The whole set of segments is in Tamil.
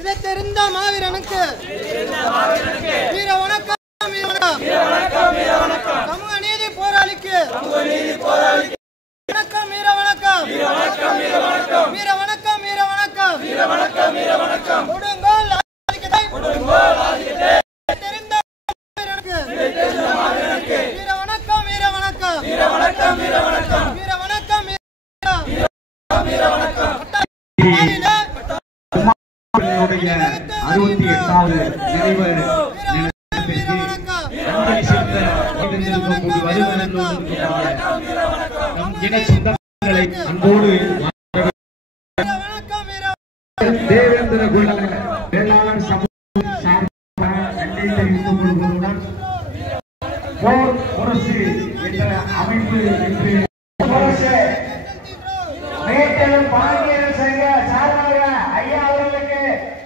இதை தெரிந்த மாவீரனுக்கு வீர வணக்கம் சமூக நீதி போராளிக்கு வணக்கம் வீர வணக்கம் வீர வணக்கம் வீர வணக்கம் கொடுங்கோல் தெரிந்த மாவீரனுக்கு வீர வணக்கம் வீர வணக்கம் வீர வணக்கம் 68வது நினைவு அன்போடு தேவேந்திர குல வேளாளர் சமூகம் தெரிவித்துக் கொள்வதுடன் போர் முரசு என்ற அமைப்பு என்று மேட்டலும் பாண்டியர் சங்க சார்பாக ஐயா அவர்களுக்கு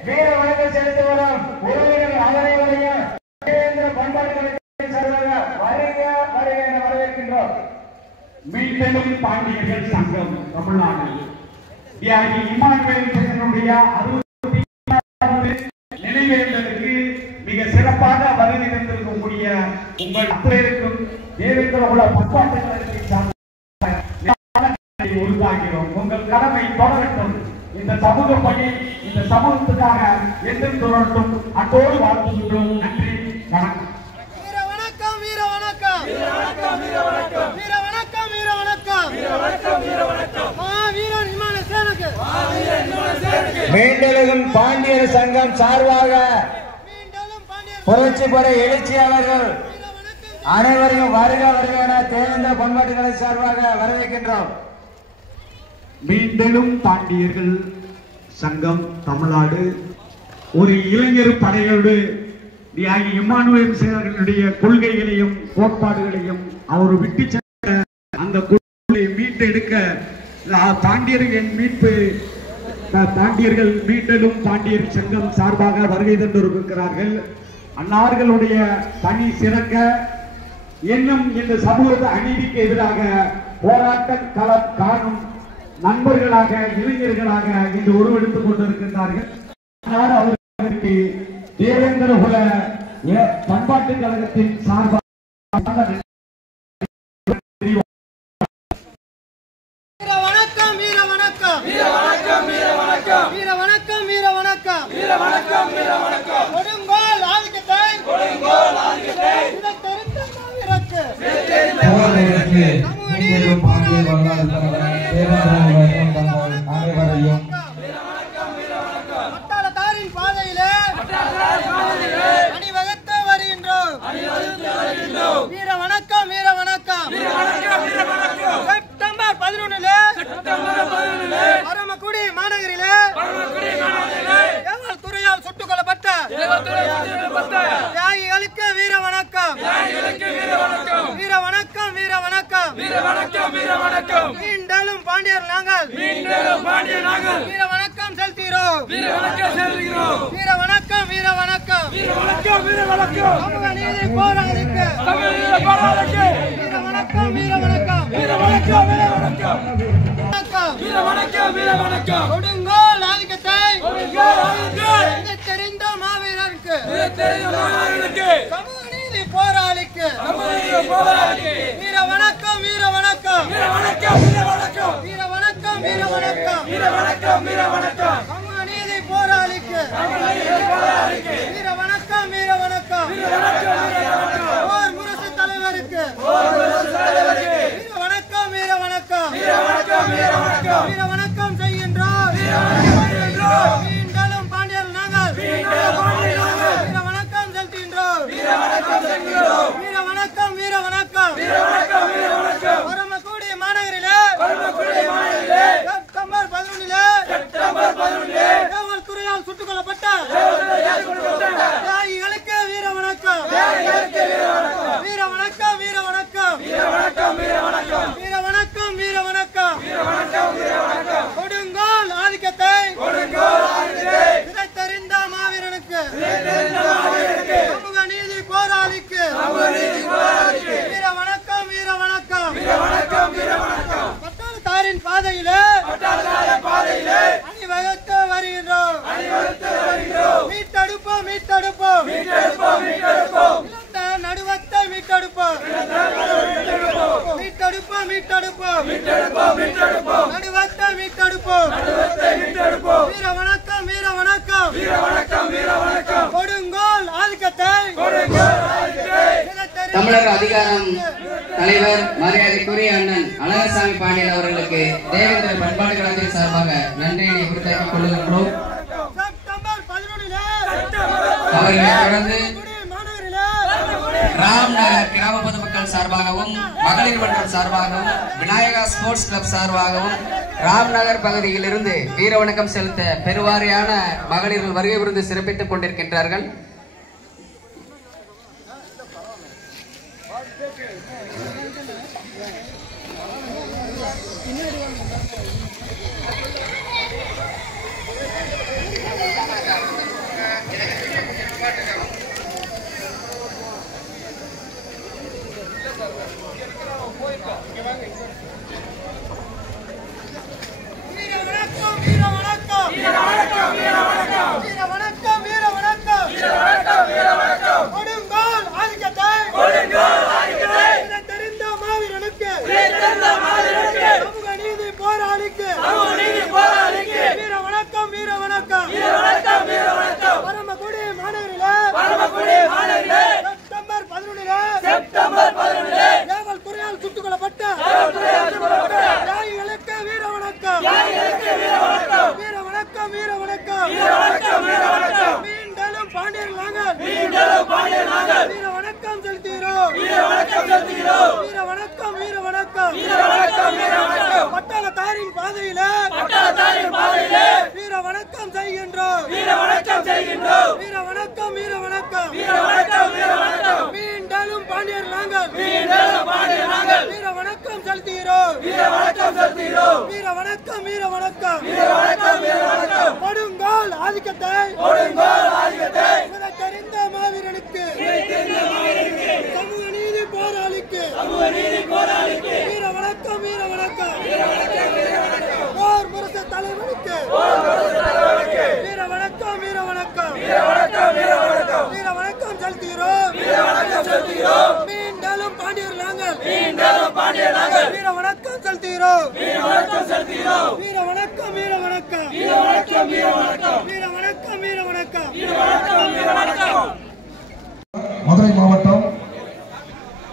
வீர வணக்கம் செலுத்தி வரும் உறவினர் அனைவரையும் தேவேந்திர பண்பாட்டு கழகத்தின் சார்பாக வருக வருக என வரவேற்கின்றோம். மீட்டலும் பாண்டியர்கள் சங்கம் தமிழ்நாடு தியாகி இமானுவேல் சேகரனுடைய 60வது நினைவேந்தலுக்கு மிக சிறப்பாக வருகை தந்திருக்கக்கூடிய உங்கள் அனைவருக்கும் தேவேந்திர குல பண்பாட்டு கழகத்தின் சார்பாக உருவாகிறோம். உங்கள் கடமை தொடரட்டும். இந்த சமூக பணி இந்த சமூகத்துக்காக என்றும் தொடரட்டும். அத்தோடு வாழ்த்துகின்றோம். நன்றி, வணக்கம். வீர வணக்கம் வீர வணக்கம் வீர வணக்கம் வீர வணக்கம் வீர வணக்கம் வீர வணக்கம் வீர வணக்கம் வீர வணக்கம் வீரன் விமான சேனைக்கு மீண்டலும் பாண்டியர் சங்கம் சார்பாக புரட்சி படை எழுச்சியாளர்கள் அனைவரையும் வருக வருக என தேவேந்திர பண்பாட்டு கழக சார்பாக வரவேற்கின்றோம். மீண்டலும் பாண்டியர்கள் சங்கம் தமிழ்நாடு ஒரு இளைஞர் படையோடு தியாகி இமானுவேல் சேகரனுடைய கொள்கைகளையும் கோட்பாடுகளையும் அவர் விட்டு சென்ற அந்த கொள்கையை மீட்டெடுக்க பாண்டியர்கள் மீட்பு பாண்டியர்கள் மீண்டலும் பாண்டியர் சங்கம் சார்பாக வருகை தந்திருக்கிறார்கள். அன்னார்களுடைய பணி சிறக்க என்னும் இந்த சமூக அநீதிக்கு எதிராக போராட்ட களம் காணும் நண்பர்களாக இளைஞர்களாக இன்று உருவெடுத்துக் கொண்டிருக்கின்றார்கள். அவர்களுக்கு தேவேந்திர குல பண்பாட்டு கழகத்தின் சார்பாக வணக்கம் வீர வணக்கம் வீர வணக்கம் வீர வணக்கம் வீர வணக்கம் வீர வணக்கம் வீர வணக்கம் வீர வணக்கம் கொடுங்கோல் ஆதிக்கத்தை இதை தெரிந்த மாவீரனுக்கு பட்டாளத்தாரின் பாதையிலே அணிவகுத்து வருகின்றோம். வீர வணக்கம் வீர வணக்கம் செப்டம்பர் 11 பரமக்குடி மாநகரிலே துறையால் சுட்டுக் கொல்லப்பட்ட தியாகிகளுக்கு வீர வணக்கம் வீர வணக்கம் வீர வணக்கம் மீண்டலும் பாண்டியர் நாங்கள் வீர வணக்கம் செலுத்துகிறோம். வீர வணக்கம் சமூக நீதி போராளிக்கு வீர வணக்கம் கொடுங்கோல் ஆதிக்கத்தை தெரிந்த மாவீரனுக்கு சமூக நீதி போராளிக்கு வீர வணக்கம் வீர வணக்கம் சமூக நீதி போராளிக்கு வீர வணக்கம் போர் முரசு தலைவருக்கு வீர வணக்கம் வீர வணக்கம் செய்கின்றோம். மீண்டலும் பாண்டியர் நாங்கள் வீர வணக்கம் செலுத்துகின்றோம். வீர வணக்கம் பரமக்குடி மாநகரிலே செப்டம்பர் 11 துறையால் சுட்டுக் கொல்லப்பட்ட தியாகிகளுக்கு வீர வணக்கம் வீர வணக்கம் கொடுங்கோல் ஆதிக்கத்தை இதை தெரிந்த மாவீரனுக்கு சமூக நீதி போராளிக்கு வீர வணக்கம் பட்டாளத்தாரின் பாதையிலே அணிவகுத்து வருகின்றோம். மீட்டெடுப்போம் நடுவத்தை மீட்டெடுப்போம் நடுவத்தை மீட்டெடுப்போம் வீர வணக்கம் கொடுங்கோல் ஆதிக்கத்தை தமிழர் அதிகாரம் தலைவர் மரியாதைக்குரிய அண்ணன் அழகசாமி பாண்டியன் அவர்களுக்கு தேவேந்திர பண்பாட்டு கழகத்தின் சார்பாக நன்றியை உறுதியாக்கிக் கொள்கின்றோம். அவர்களை தொடர்ந்து ராம்நகர் கிராம பொதுமக்கள் சார்பாகவும் மகளிர் மன்றம் சார்பாகவும் விநாயகா ஸ்போர்ட்ஸ் கிளப் சார்பாகவும் ராம்நகர் பகுதியில் இருந்து வீர வணக்கம் செலுத்த பெருவாரியான மகளிர்கள் வருகை புரிந்து சிறப்பித்துக் கொண்டிருக்கின்றார்கள். மதுரை மாவட்டம்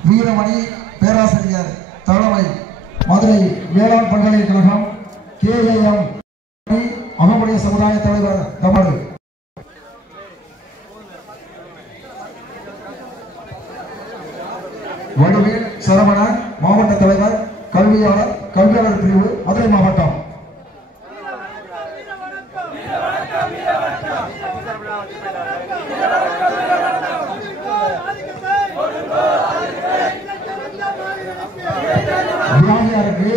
வீரமணி பேராசிரியர் தலைமை மதுரை வேளாண் பல்கலைக்கழகம் KAM அகமுடைய சமுதாய தலைவர் தமிழ் வடிவேல் சரவணன் மாவட்ட தலைவர் கல்வியாளர் பிரிவு மதுரை மாவட்டம். விநாயகருக்கு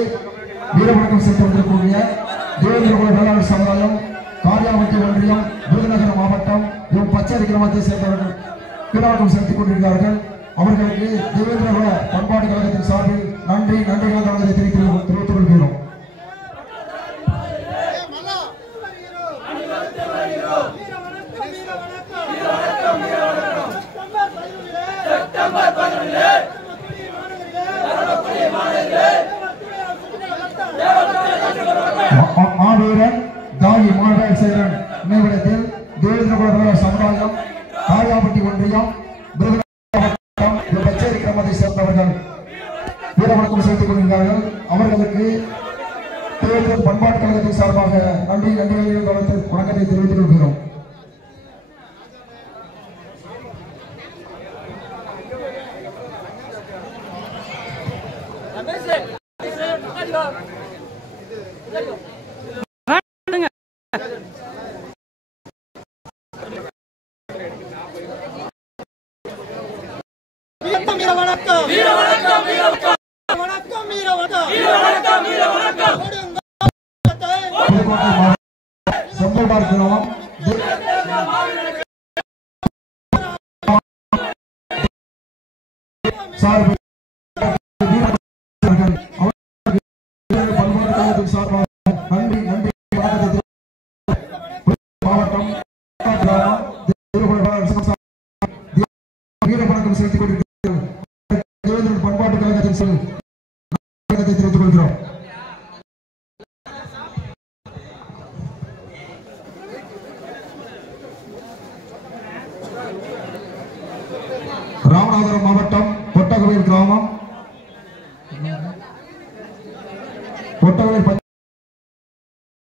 வீரவணக்கம் செலுத்த வந்திருக்கக்கூடிய தேவேந்திர குல வேளாண் சமுதாயம் காரியாவட்டி ஒன்றியம் விருதுநகர் மாவட்டம் பச்சேரி கிராமத்தை சேர்ந்தவர்கள் வீரவணக்கம் செலுத்திக் கொண்டிருக்கிறார்கள். அவர்களுக்கு தேவேந்திர குல பண்பாட்டு கழகத்தின் சார்பில் நன்றிகளை தெரிவித்துக் கொள்கிறோம். மாவீரன் தாயி மாவட்ட சேரன் நினைவிடத்தில் தேவேந்திர குல வேளாண் சமுதாயம் காரியாவட்டி ஒன்றியம் பச்சேரி கிராமத்தை சேர்ந்தவர்கள் வீரவணக்கம் செலுத்திக் கொண்டிருக்கிறார்கள். அவர்களுக்கு தேவேந்திர பண்பாட்டு கழகத்தின் சார்பாக நன்றிகளை வணக்கத்தை தெரிவித்துக் கொள்கிறோம். மாவட்டம் இளைஞர்கள் பண்பாட்டு கழகத்தின் சொல் தெரிவித்துக் கொள்கிறோம். ராமநாதபுரம் மாவட்டம்